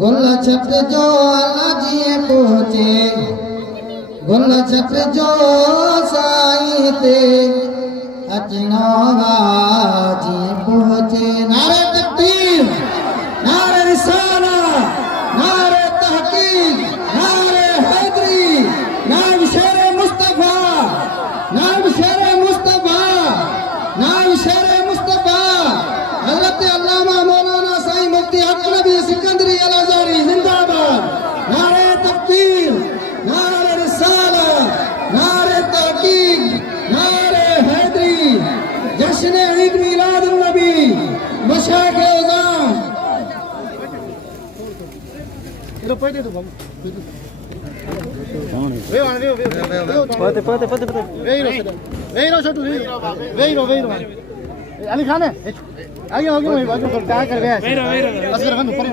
गुल छट जो अलाजीअ पहुचे गुल छट जो साईं ते अचना वाजी पहुचे। नारे तकबीर, नारे रिसाला, नारे तहकीक, नारे हैदरी, नाम शेर मुस्तफा, नाम शेर मुस्तफा, नाम शेर मुस्तफा। हजरत अल्लामा मौलाना साईं मुफ्ती हक नबी सिकंदरी अल अज़हरी जिंदाबाद। नारे तकबीर, नारे रिसाला, नारे तहकीक, नारे हैदरी, जश्न ईद मिलाद नबी, मशाक एज़ाम। अली खान है आगे आगे वही बाजू कर क्या कर गया है असर खान ऊपर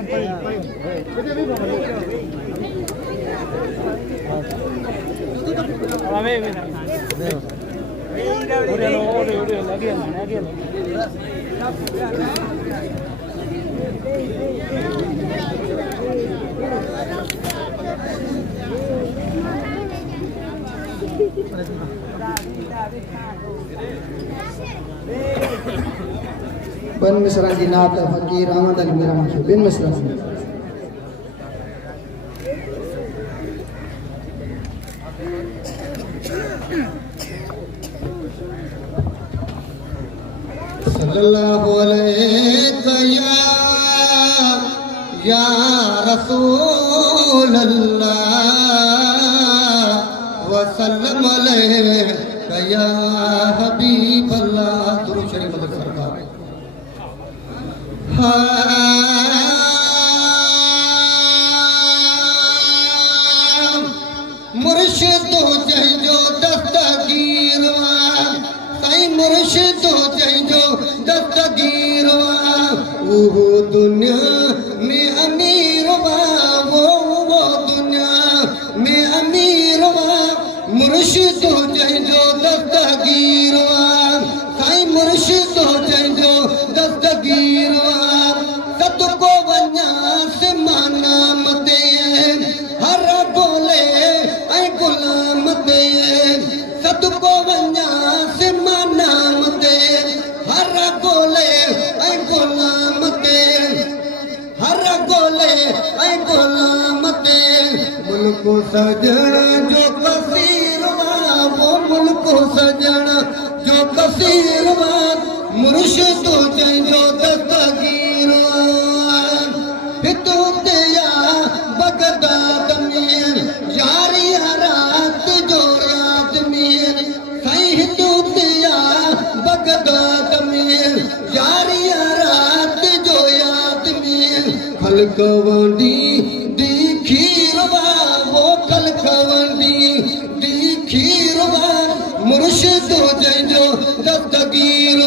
बिन मिसरा जी नात फकीर अहमद अली मेरा मशहूर बिन मिसरा जी। सल्लल्लाहु अलैहि या रसूल अल्लाह व सल्लम अलैहि या हबीब अल्लाह। दुरूद शरीफ सरकार मुर्शिद जो दस्तगीर साईं मुर्शिद जो दस्तगीर वो दुनिया में अमीर वो दुनिया में अमीर मुर्शिद जो दस्तगीर साईं मुर्शिद जो दस्तगीर सदको वन्यास माना मते हर बोले ऐ गुलाम दे सदको वन्यास माना मते हर बोले ऐ गुलाम दे हर बोले ऐ गुलाम दे। मुल्को सजन जो कसीर वो मुल्को सजन जो कसीर मुर्शिद जो दस्तगीर हितूतिया बगदाद में यारी रात जो रात में साईं हितूतिया बगदाद में यारी रात जो याद में खलकवंडी दी खीरवा वो खलकवंडी दी खीरवा मुर्शिद जो दस्तगीर